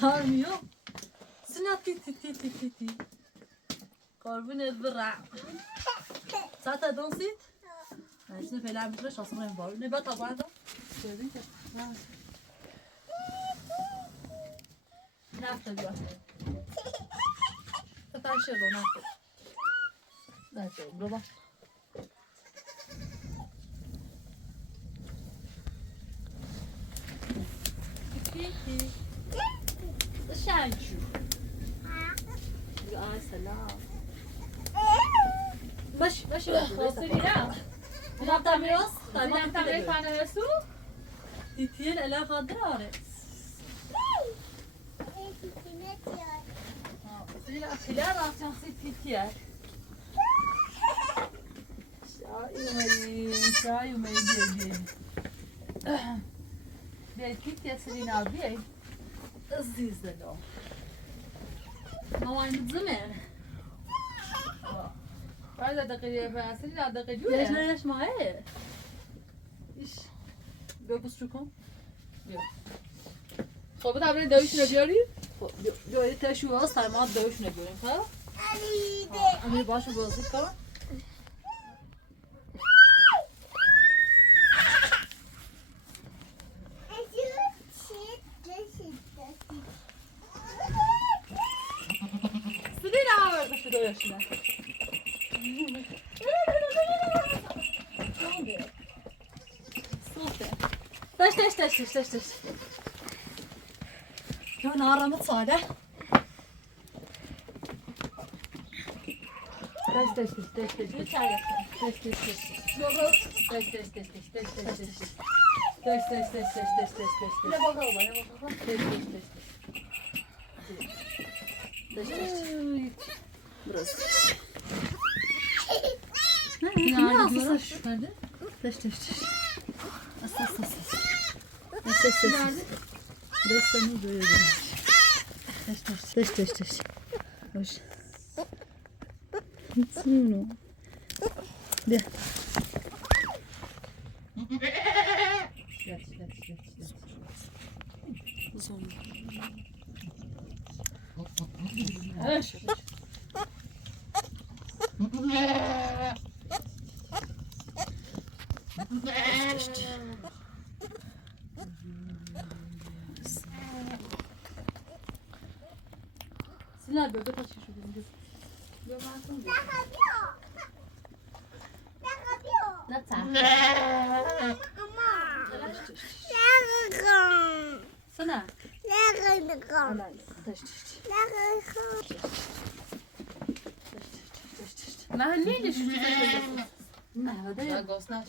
çağırmıyor. Sinat ti. Karbon البرع. ساعتها دونسيت. شنو في لعبة رش أصلا بقول نبقى طبعا ده. نافذة الواحد. فتعشر له نافذة. نافذة برافو. شانشو. يا سلام. ماشي Sırıyla. نلعب تعميرس؟ Sen tabii tane su. تيتين إلا خضرارة. سيلا خلال عشان صير تيتير. شاي وما يجي. بيكيت يا سيرينا بيي. الزيزة لو. ما وين زمان. هذا دقيقة فاسل لا دقيقة. ليش ما هي؟ إيش؟ ببص شوكم. خب طبعا دوش نجاری. جوی تشو هست ما دوش نگوریم خب؟ امیر باشه بازی کن. سیدی نمی‌آورد شده دوشونه. دش. Ya naramı sade. Deş. Lütfen yapın. Deş. Yok. Deş. Ne bakalım. Deş. Burası. Ne asıl şu? Nerede? Deş. Asıl. Deş. Destanı böyle. Deş. Hoş. Hiç de. Hoş. Silah böyle kaçıyor şu gün. Sana. Mahalleyle şu güzel. هذا Gosnaş.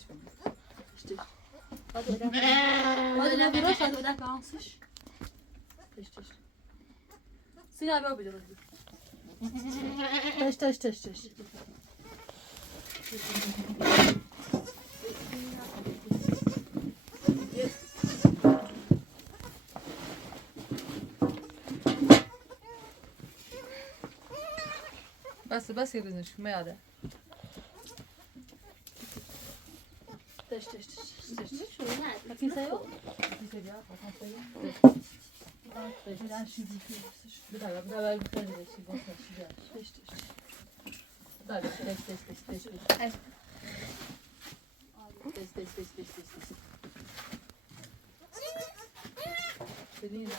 هذا لا براش هذا ولا كانسش تش سينا بابا بدو تش بس يرزنش ما يعرف. تش لكن سيو Ben şimdi bir daha bir tane de şey basacağım. Teş. Daha teş. Teş. Senin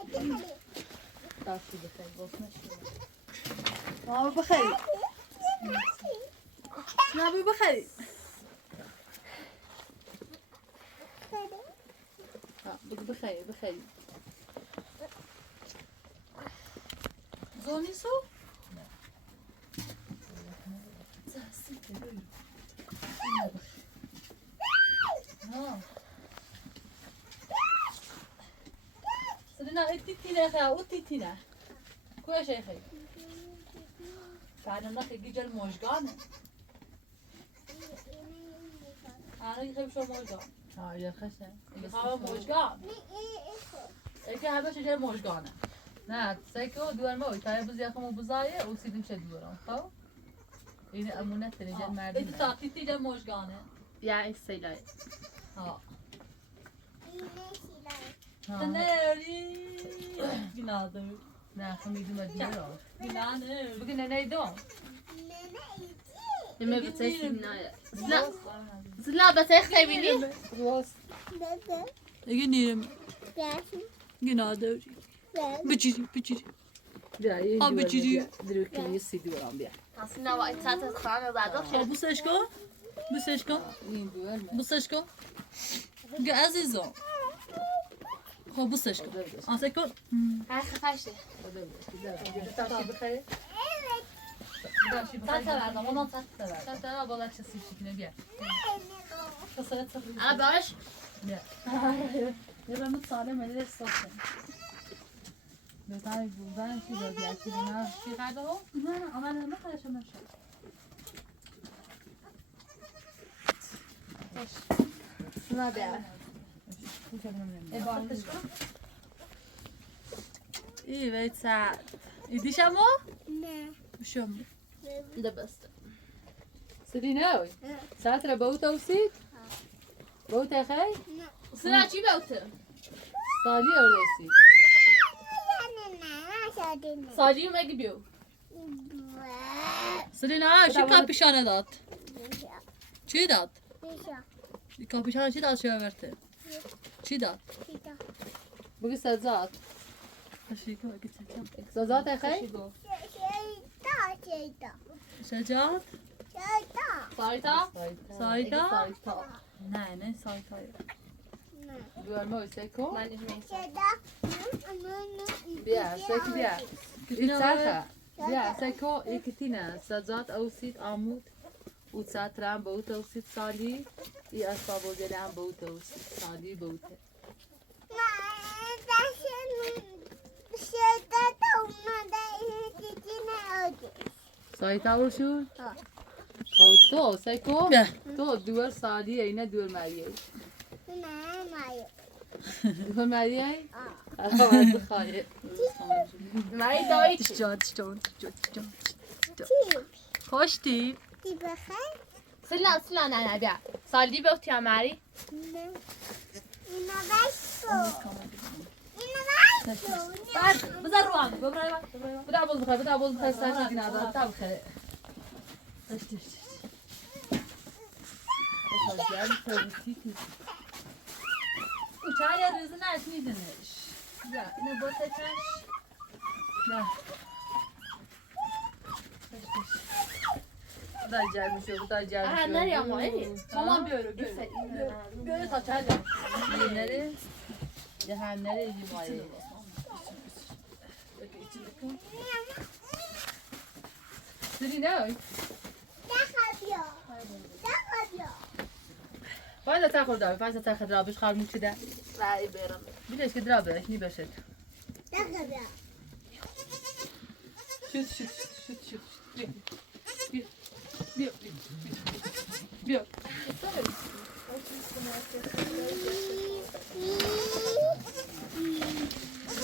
adını daha şurada sen basma şimdi. Abi bakayım. Ne yapıyor bakayım? بخير زوني سو سرنا اتيتينا خا اوتيتينا كويس يا اخي تعال ناخذ جيجل موجقان انا يخيب شو موجقان يا خشن. هوا موجقان اجي هذا شجر موجقانه نه سایکو دوار ما ویتای بزی خمو بزایه و سیدیم چه دوارم خب این امونت تنجال مردم انت تعطيتي ده موجقانه یا این سیلای ها تناری گناهدار نه خمیدیم دیگه گناه بگی نه نیدم ما بتسیم نه زلا بتاخ تبینی اگه نیرم گناهداری بچیری بیا این آب بچیری دروکی سی دورم بیا اصلا وقت ساعت خانه زده بوسش کن بوسش کن گه عزیزم خب بوسش کن آسه کن های خفشته تاشی بخیر تاشی بخیر تا بالا چه سی شکنه بیا انا باش بیا یه رمت سالم ملیه ساخته بزنی بودن چی دادی اکی نه چی کرده ها؟ نه آمده نخواهشم نشد نه بیا ای وید ساعت ایدی شما؟ نه شما ده بسته سدی نوی ساعت را بوت اوسید بوت خی سنا چی بوته سالی اورسی سالی مگه بیو سلینا چی کاپیشانه داد؟ چی داد؟ کاپیشانه چی داد شما برته؟ چی داد؟ بگی سزاد خشیکو اگه چکم سزاد خی شجاعت؟ سایتا سایتا؟ سایتا نه سایتای دوار سکو من نمیشه بیا سکی بیا سرخه بیا سکو یکتینه سزاد اوسید آمود و ساتران بوت اوسید سالی ای اسبابو گلم بوت اوسید سالی بوته سایتا ورشون خب تو سکو بیا تو دوار سالی اینه دوار مریه دوار مریه آه بخواه مای دایی خوشتی؟ سلا نه بیا سالی بوتی اماری بذار روان ببرای بدا باز بخواه سر دیگه ندارم بدا بخواه uçağıyla rızın açmaydınız. Ya yine bot açar. Ya. Bu da gelmiş o, bu da gelmiş. Aha nereye ama iyi Tamam böyle. Böyle saçarlar. Yerleri, cehennemleri yimayı. Seni ne oy? Fazla takır da, fazla takır da, biz kalbim içinde. وای برم Bileş ki drabe, ni beşet. Şut. Bir.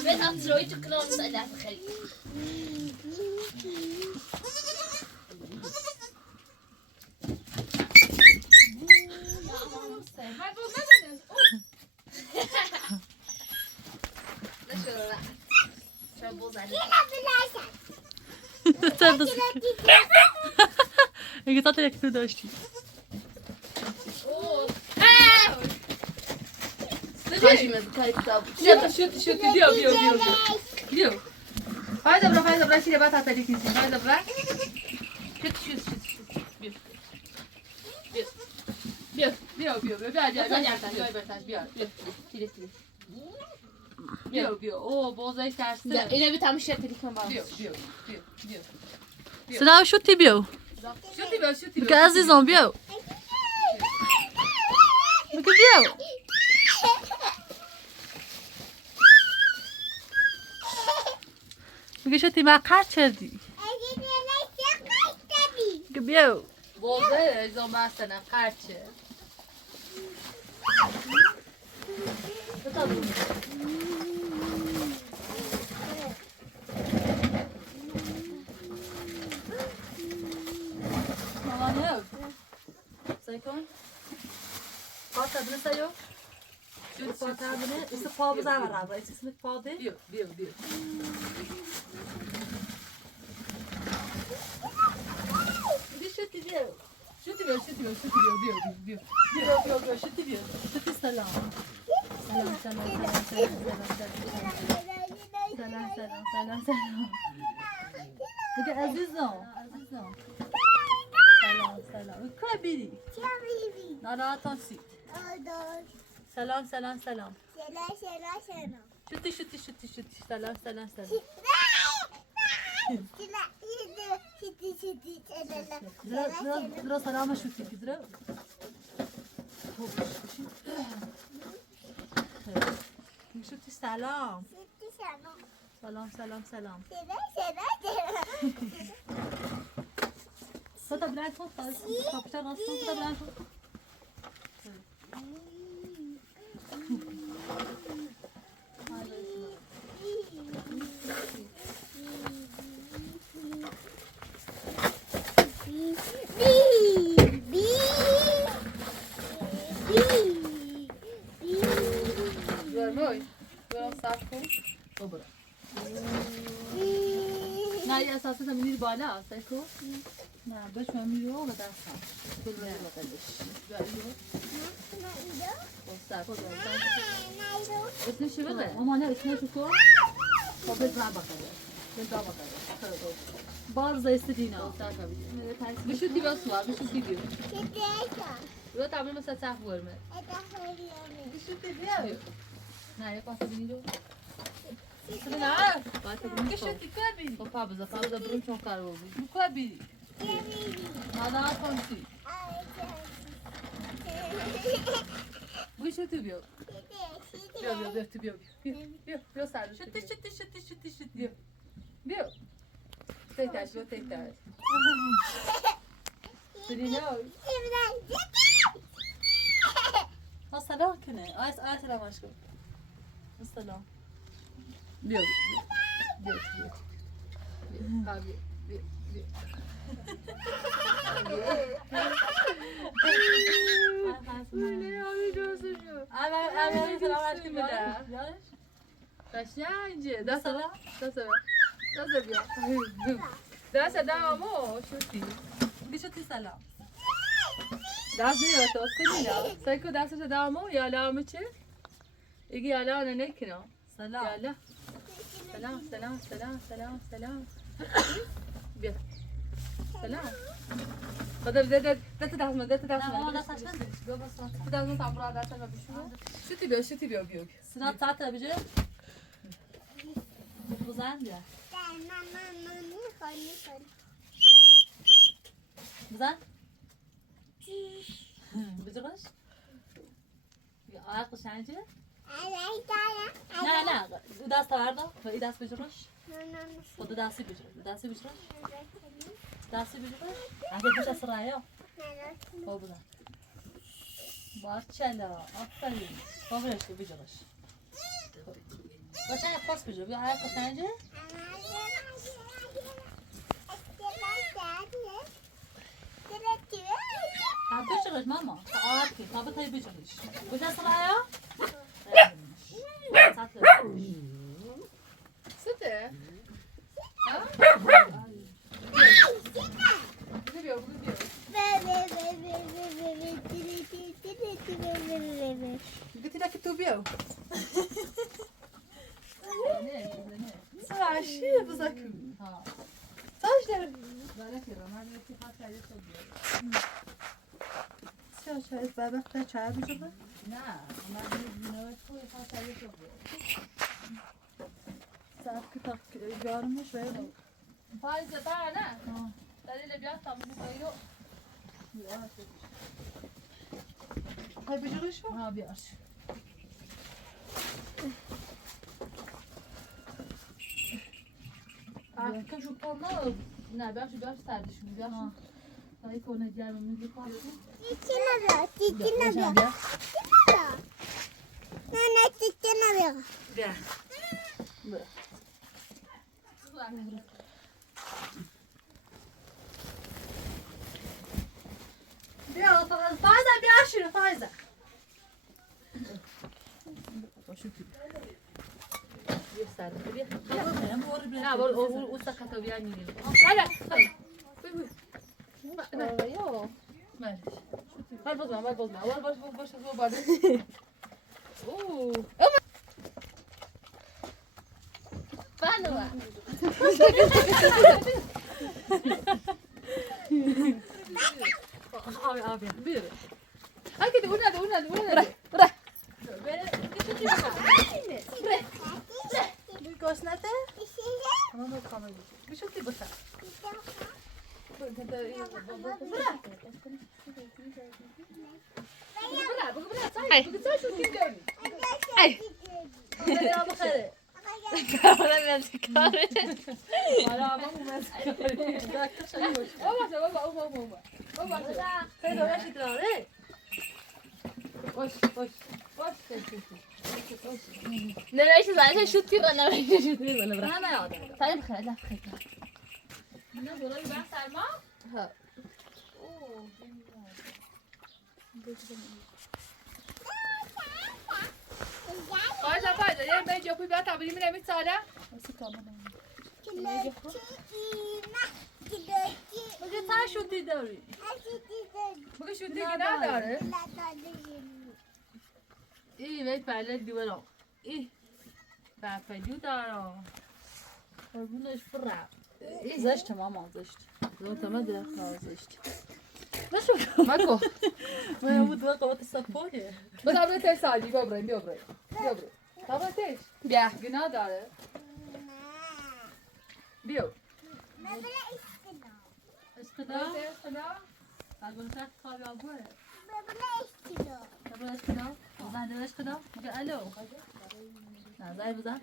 بيت أطروي تكلون سألها بخير Sen de sıkı. İki tatlı yakıtı da açtı. خاشمة بكاي كتاب Şut, diyor. Fazla bırak, şimdi bat atar ikinci. Fazla bırak. شوت Biyo. Biyo. Oo, boza işlersin. إلى بيت عم الشات اللي كان بعض Biyo. Sıra şu tibiyo. Şut. Bak azizim biyo. Bak biyo. Bak şu tibi akar çerdi. Bak biyo. Boza zombasına karşı. Saykon. Bak tadını sayıyor. Şut. پاتر بینه ایست پا بزن و رب ایست اسمت پا ده بیا بیا بیا دی شدی بیا شوتی بیا شوتی بیا شوتی بیا بیا بیا بیا بیا شدی بیا شدی سلام سلام سلام سلام سلام سلام سلام سلام بگه عزیزم عزیزم سلام سلام که بیری ناراحت هستی سلام سلام سلام شدی شدی شدی شدی سلام سلام سلام زرا سلام شدی زرا شدی سلام سلام سلام سلام صدا بلند کن کاپیتان راست کن صدا بلند کن برموی برام صاف کن برو نه یه اساسا میری بالا سایکو نه بهش میری و دستم کل رو بقلش اسمش چی بگه؟ ماما نه اسمش کن خب بزن بقله بزن بقله باز استدینا بشوتی بیا سوار بشوتی بیا بیا تمام مثل صف ورمه بشوتی بیا نه یه پاسه بینی رو نه پاسه بینی بشوتی که بیری خب پا بزا برون چون کار بود که بیری مانا کنسی بشوتی بیا بیا بیا بیا تو بیا بیا بیا سر شتی شتی شتی شتی شتی بیا بیا تیتاش بیا تیتاش سرینا سلام کنه آیس سلامش کن سلام بیا بیا بیا بیا بیا بیا قشنگه دست بیا دست دامو شوتی بشوتی سلام دست بیا تو سنینا سایکو دستش دامو یا لامو چه ایگی یالا انا نکنم سلام یالا سلام سلام سلام سلام سلام بیا سلام خدا ده ماما دستش کن بیا بس شوتی بیا سنات ساعت بجه بزن بیا بزن بجرش بیا آیا قشنگه نه نه دست بردا و این دست بجرش خود دستی بجرش دستی بجرش دستی بجرش اگه بشه سرایا خب بزن بارچلا آفرین باورش تو بجرش باشه پاس بجر بیا آیا قشنگه هم بجرش ماما آب کی تا بتای بجرش بجرش سرایا سته بیا قلت لك تو بيو ساشي بزاكو ها ساش ده بالك يا ما عرفتي حتى عليه ساش هاي بابا تا چای بجرب لا ما عرفتي شوي حتى عليه ساعت كتاك جارمه شوية فايزه بقى انا دليل بيطلع من غيره هاي بجرش ها بيقرش كم شو طولنا نه بخش سردشون بخش دایی کنه گرم میگه پاسی بیا بیا فايزة بیا شنو فايزة شوتی یه سر بیا هم بور بله نه بار او سکتا بیا میریم یا مالش هر باز من اول باش بعد اوه بانوا abi بیر اگه اون Gosh nete? Tamam bak kamera. Bir şey değil basa. Ya bu kere. كاميرا ماسكاري Ara ama bu mesele. Dakika şey koş. بابا Sen de öyle şeyler var. باش نمشي زعلان شوتي وانا ماشي شوتي وانا براحتي Bana ne yadı? طيب خير لا خير Ha. باید یه میجا پوی بیا تابری می نمی ساله Bugün sen şu didari. بگه شوتی که نداره ای وید پرله دیورا ای برپلیو دارم Bunlar fırra. زشت ماما زشت. تمام درخت زشت Nasıl? مکو Ben bu dua kavat sapone. بس آبره تیش سالی بیا بریم آبره تیش بیا گناه داره بیو Eskida. Algın tak kahve alıyor. Tabii eskida. Ben de eskida. Bugün alo. Ne zay bize?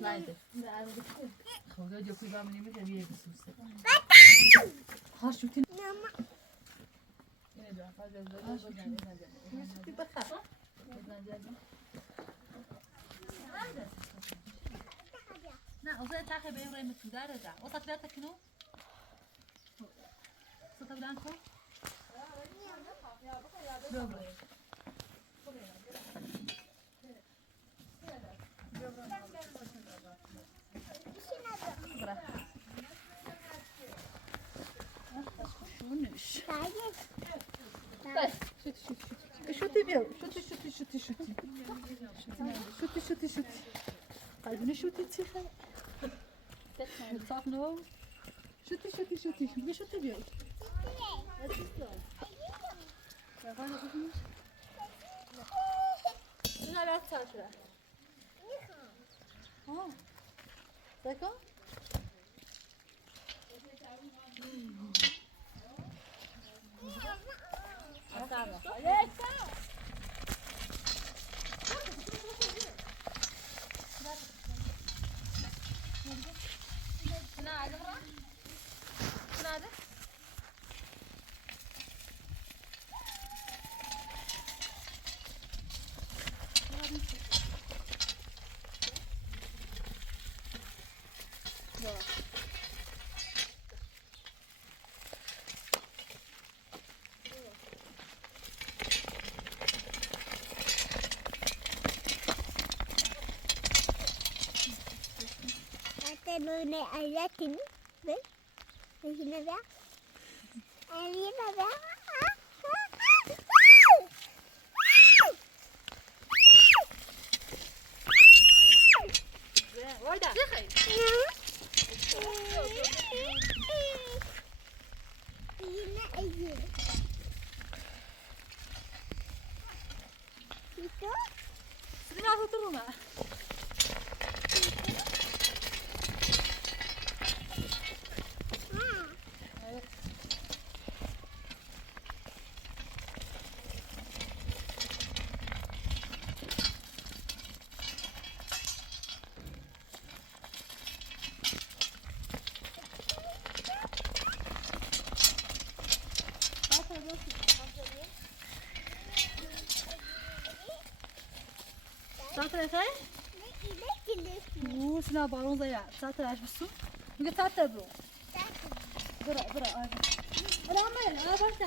Neydi? خدا جو پوی بام نمی تبیه بسوسه Ha şu tin. اینه جا فاز Bir bakar. نه اوزای تاخه به روی متوداره ده. او تطبیقات کنو؟ ستبدان کن. Dobra. Şunmuş. Şuti bir. Şuti. Kalbine şuti çıkar. Sağ no. Şuti. Bir şuti bir. Şuna rahat saçra. Ha. D'accord? Böyle ayratin ve yine de yine de Orada. yine ayır. Itu Seni oturur mu? Zaten efendim? Sina balon zaya. Zaten açmışsın. Bugün zaten bu. Bıra. Ramayın. Başla.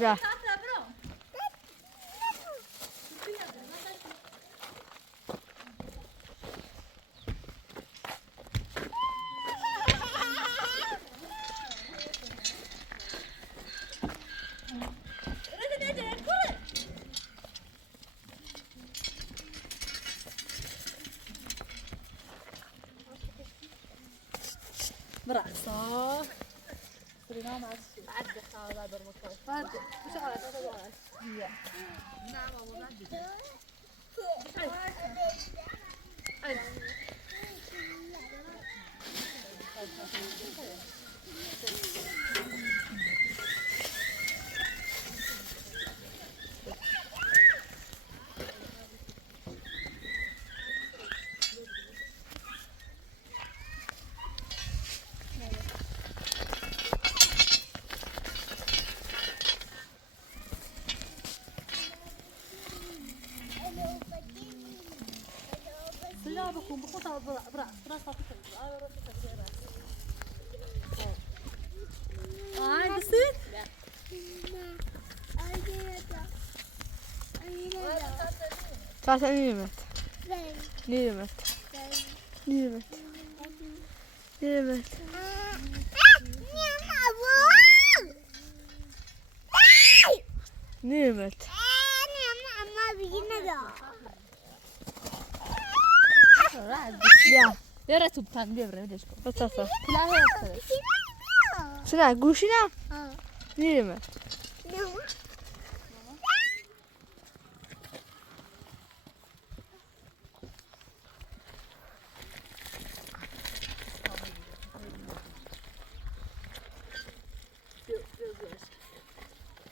Ja. Zaten bro. برقصة سرينا مع بعد خالد برمكان فرد مش على هذا لا بكون بخطها برا بسيط تعال نيمت نيمت نيمت نيمت نيمت يا يا ريت بتان بيبرة بديش كم بس صح لا هي أكثر سنا قوشنا نيمت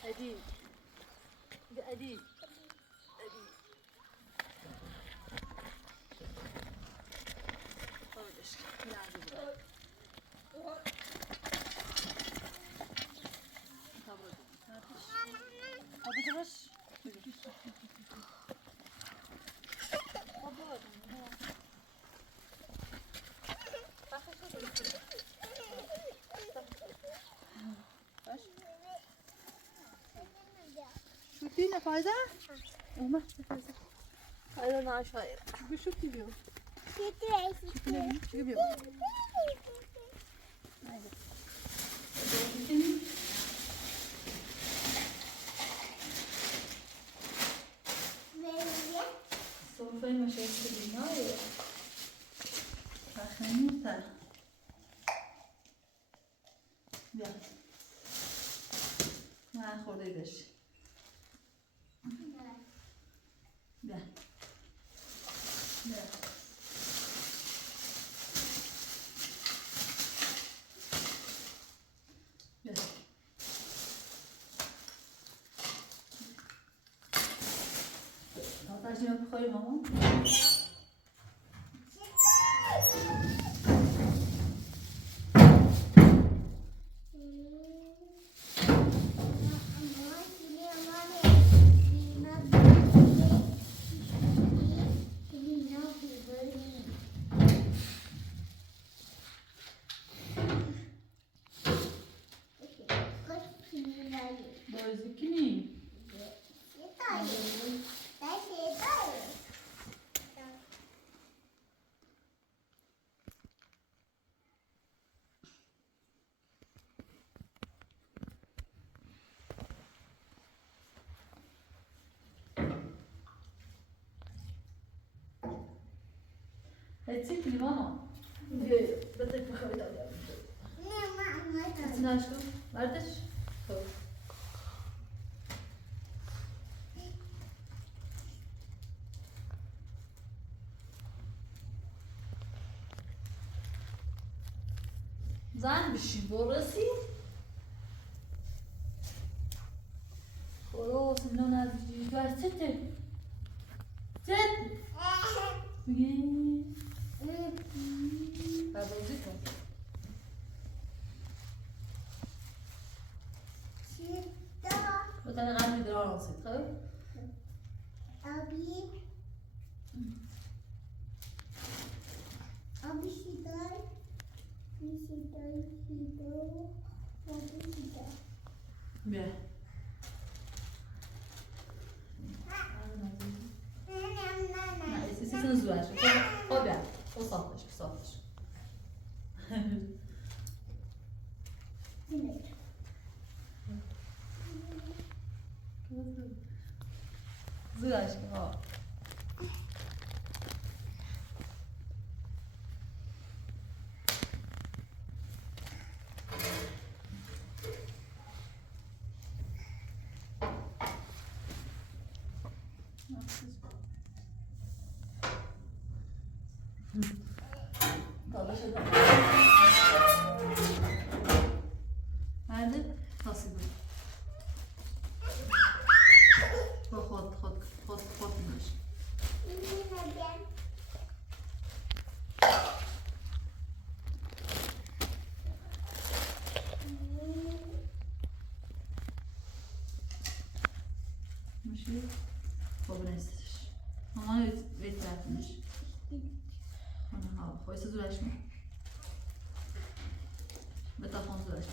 أدي أدي شو فينا فايزة؟ وما هذا أنا عشاير شو تبيو؟ شو تبيو؟ صوفي مشيت بالنهاية خميسة بیا نه خورده ایدش بیا بیا بیا آتش نیا بخوری مامان بازی کنی هاتي كلي ماما بدك بخوي دولة تناشتو مردش خوي زن بشین برسی خلاص اینا نزدیک بر چته چت میگی بازی کن بتانه قبلی درار آسید خب بیا نه سیسیسini زوش خب بیا o صافش صافش زوش ها هذا تصيب خد ماشي ماشي خب نستش انا بيتعرفنش انا ها خويس زولاش بتاخون زولاش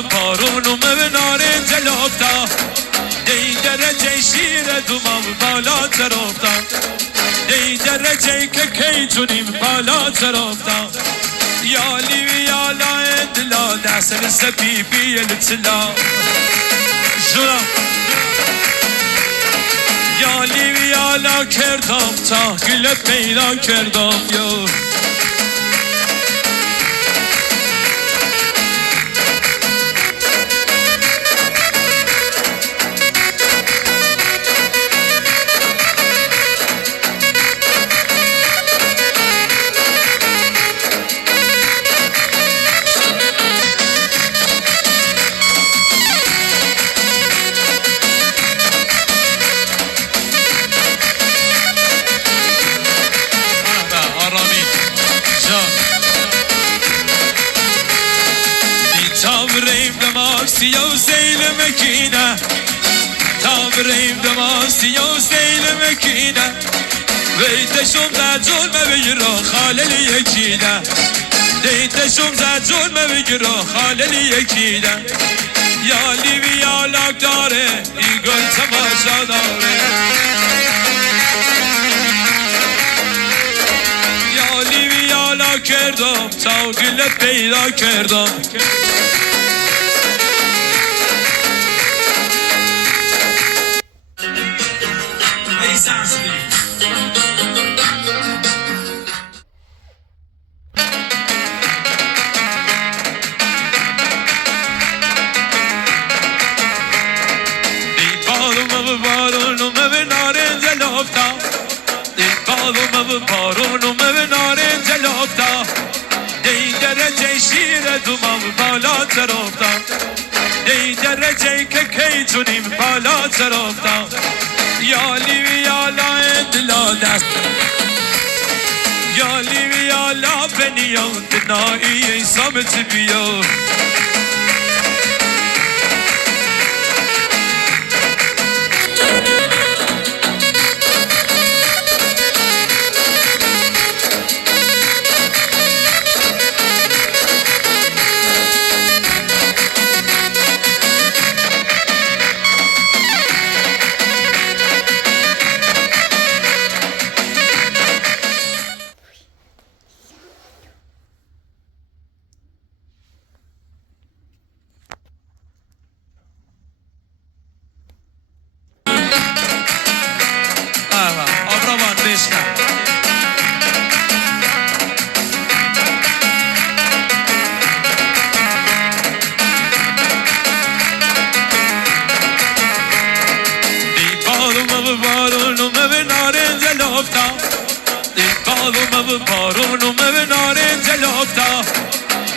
بارونو مبنارین جلوفتا دی درجه شیر دومم بالا ترفتا دی درجه که کی جونیم بالا ترفتا یا لیوی یا لا دلا دستن سبی بیلتلا جورا یا لیوی یا لا کردم تا گل پیدا کردم یو سيو سيل مكينة تابريم دماسي يو سيل مكينة ويت شوم زاجول ما بيجرو خالل يكينة ديت شوم زاجول ما بيجرو خالل يكينة يا ليبي يا لاك داره يقول تماشا داره يا ليبي يا لاك كردم تا قلت پیدا کردم بارونو مبنارین جلوفتا دی درجه شیر دومم بالا ترفتا دی درجه که کی جونیم بالا ترفتا یا لیوی یا لا دلا دست یا لیوی یا لا بنیا دنایی ایسامت بیا بارونو مبنارین جلوفتا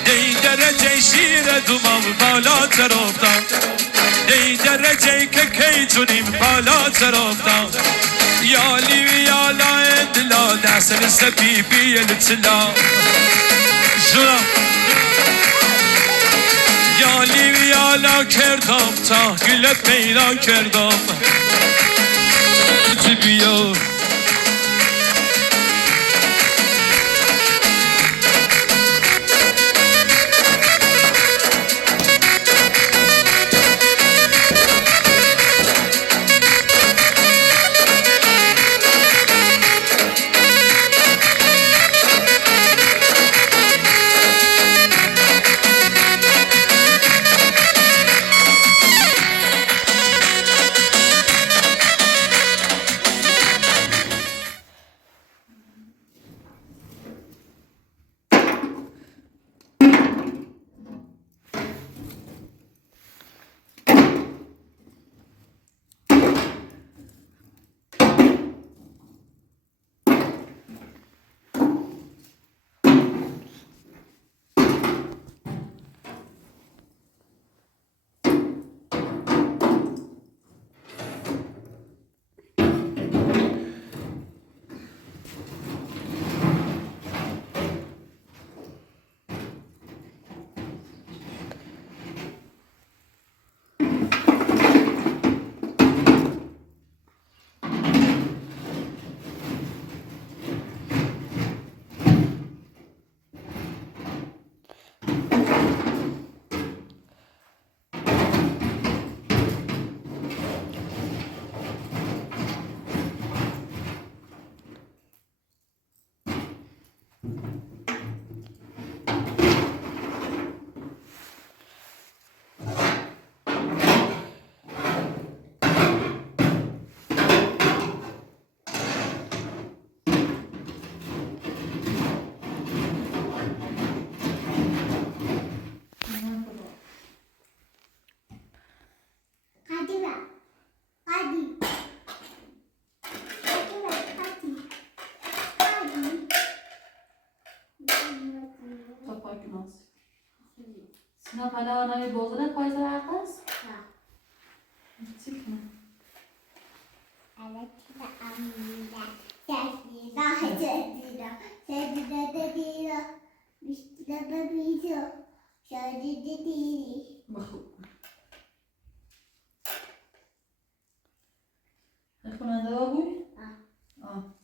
دی درجه شیر دومم بالا ترفتا دی درجه که کی جونیم بالا ترفتا یا لیوی یا لا دلا دستن سبی بیلتلا جورا یا لیوی یا لا کردم تا گلت پیدا کردم بیا نه حالا نمی بازنه پایز عقص؟ نه. چی کنه؟ الان که امیده شدیده بیشتر ببیدو شدیده دیدی بخوب خوننده ها بوی؟ آه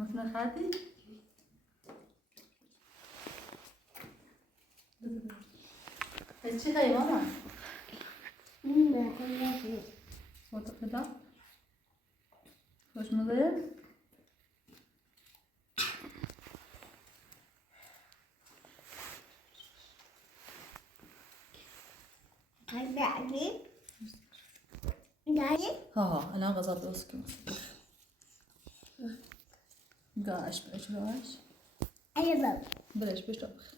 مثل خردی؟ از چی خیلی ماما؟ معتقده؟ خوشمزه؟ ها الان غذا درست کنم گاش باش برش بش طبخ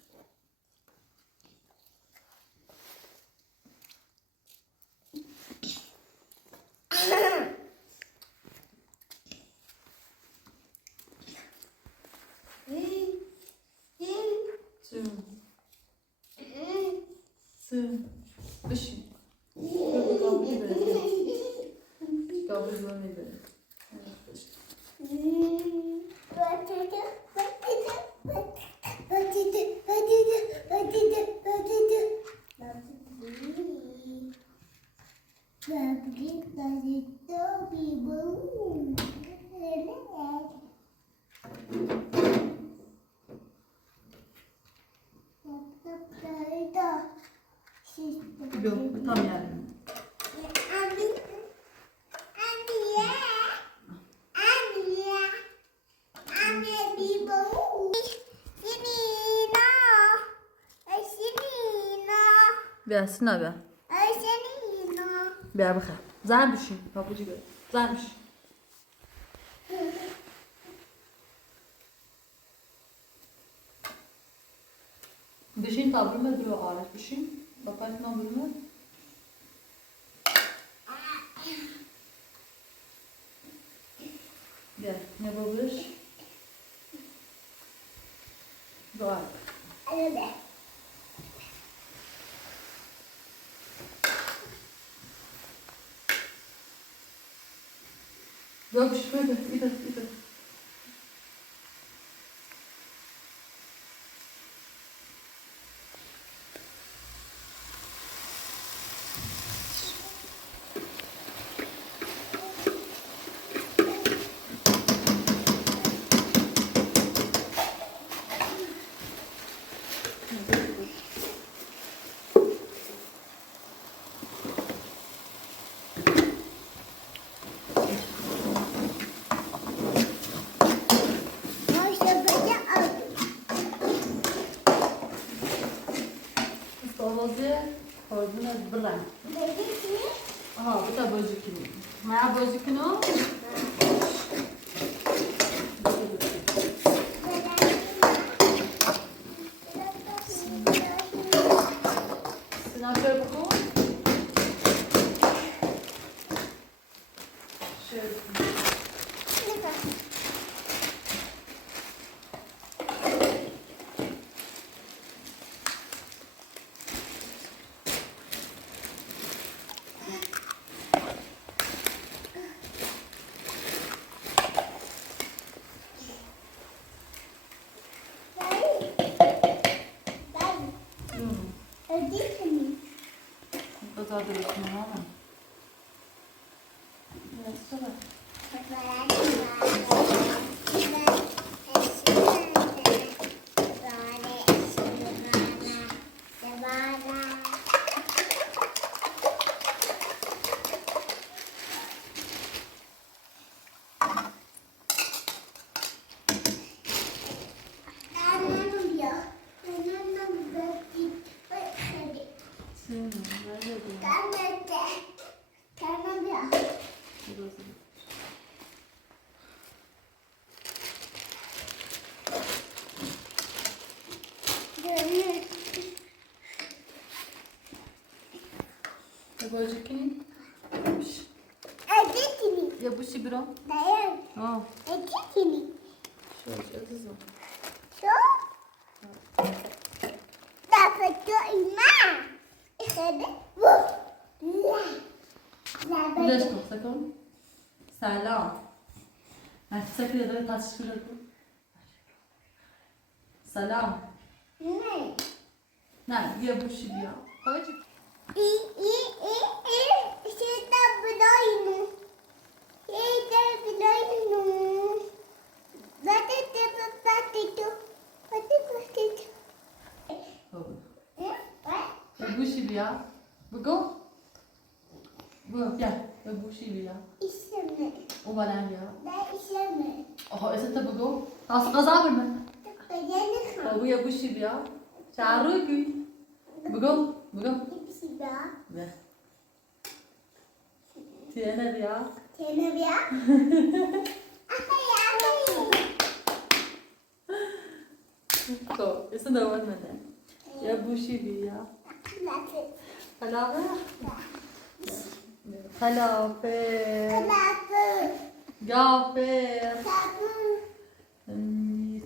بشی tam yani. بیا سنا بیا بیا بخیر زن بشین پاپوچی بیا زن بشین بشین تا برمه برو آرش بشین با پایت ما برمه بیا نبا برش دعا بیا بشین ایده برن آها بتا بازی کنیم ما بازی کنم سنافر بکن زاد رسمه باجي كني يا بوشي برا اه شو عزيزة ليش تمسكون؟ سلام ما تسكري داري تاسش كده سلام نعم يا بوشي بيا باجي بوشي بيا بقول بقول يا بوشي بيا وبنام بيا إذا أنت بقول خلاص غزابر من يا بوشي بيا شعروكي بقول بيا تينا بيا تو اسم دوان منه يا بوشي بيا فلافل فلافل جافر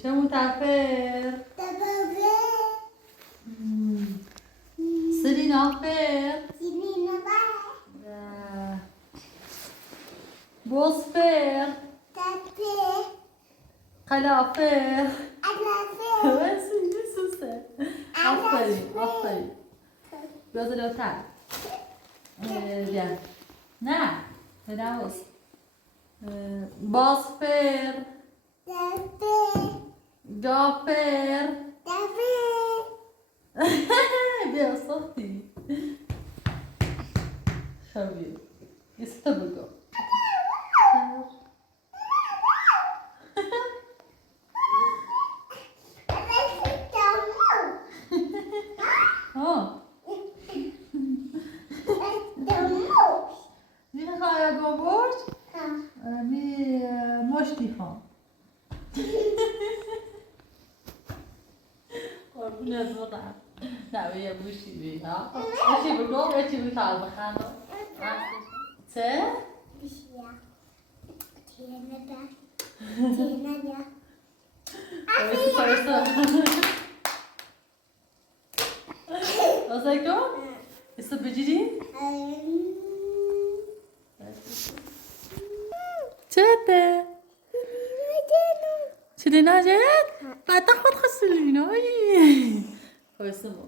كم تعفر سرين عفر بوصفر قلافر بس نسوسه عفري بيض لو تعال بيان نعم تناوس باصفر جافر بيا صوتي خبير يستبقوا مين خايا بابوش؟ مي مشتي خان قربنا الوضع نعم يا بوشي بيها اشي بقول اشي بيتعال بخانو سه؟ Ozayko? Isso bejiri? Çete. Çete najet? Patah خسلينا. هو اسمه.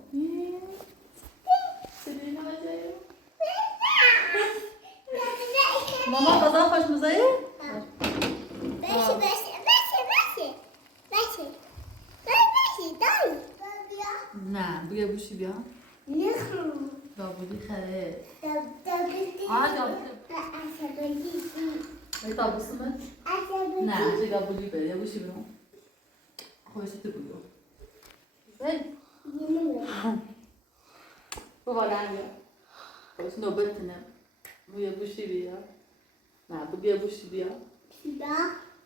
Çete najet. Mama kazan hoş mu zayıf? نعم بقى بوشي بيها بابولي خير عادي طب بصمت نعم جي قابولي بيها بوشي بيها هو شتي بقى زين بابا لعنة بس نوبتنا ويا بوشي بيها نعم بقى بوشي بيها بيا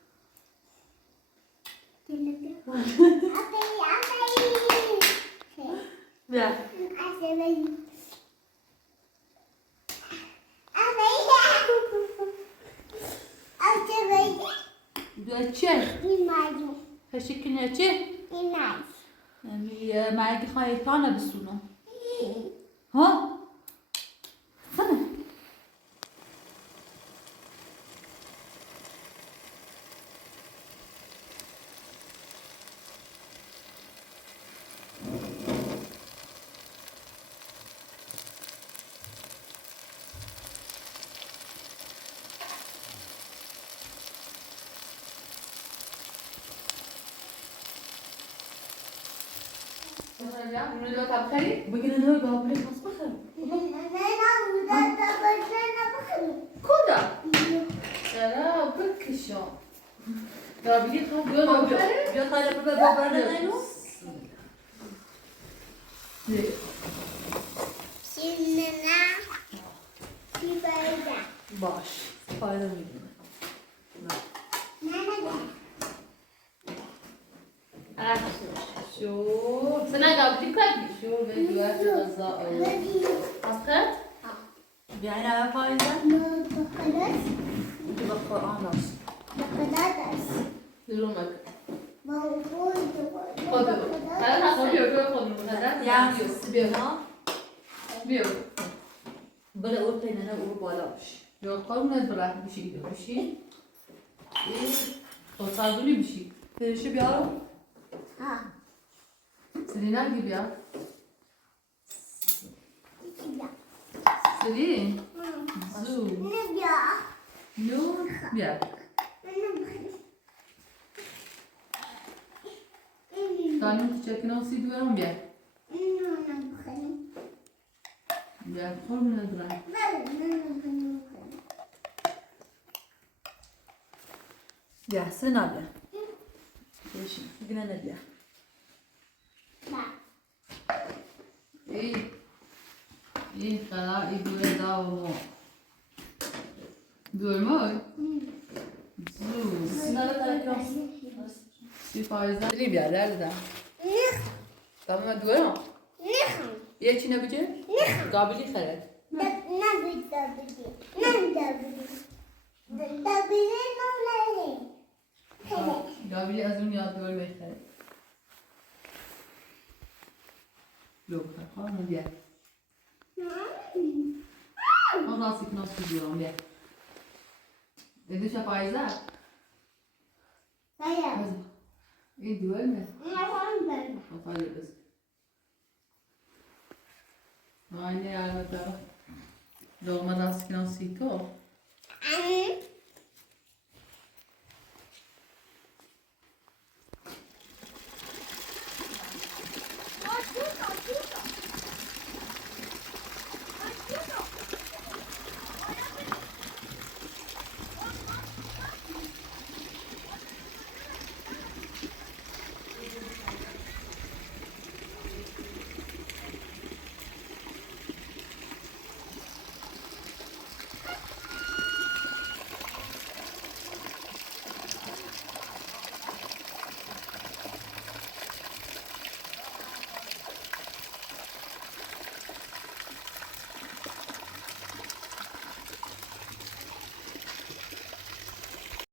بيا هشكنا چه؟ معاكي خايفانة بالسنة ها؟ سنة اونو دو تا بخری؟ بگیره نه گابلی پس بخیر کجا؟ چرا بکشم گابلی تو بخری؟ بیا خاله ببر بابرنه اینو باش فایده میدونه شو سنا گابلی کردی شو به دوات غذا آخر بیا این اول فایده بیا قرآن داشت رومك خذوا هلا خذوا خذوا هذا یعنی بيو بیا بيو بله اول پینه نه اول بالاش بيو قوم نزرع بشي بشي تو صادوني بشي پیشی بیارو سلينا جي بيا سلين زو نو بيا قانون تشكنا وسيد وين بيا بيا قوم نزرع بیا سنا بیا پیشی بگیره نه بیا ايه خلاص يدور داو دور موي زو سنا رو ترکیب شي فايزة دري بيا دردا تمام دورا یه چی نبیجه؟ قابلی خرد قابلی از اون یاد دور بخره لوکا خواهم بیا اون راستی کناس بیارم بیا دیدوش فایزه این دور نه فایزه بس aynı yerde. Doğma rastgele sito.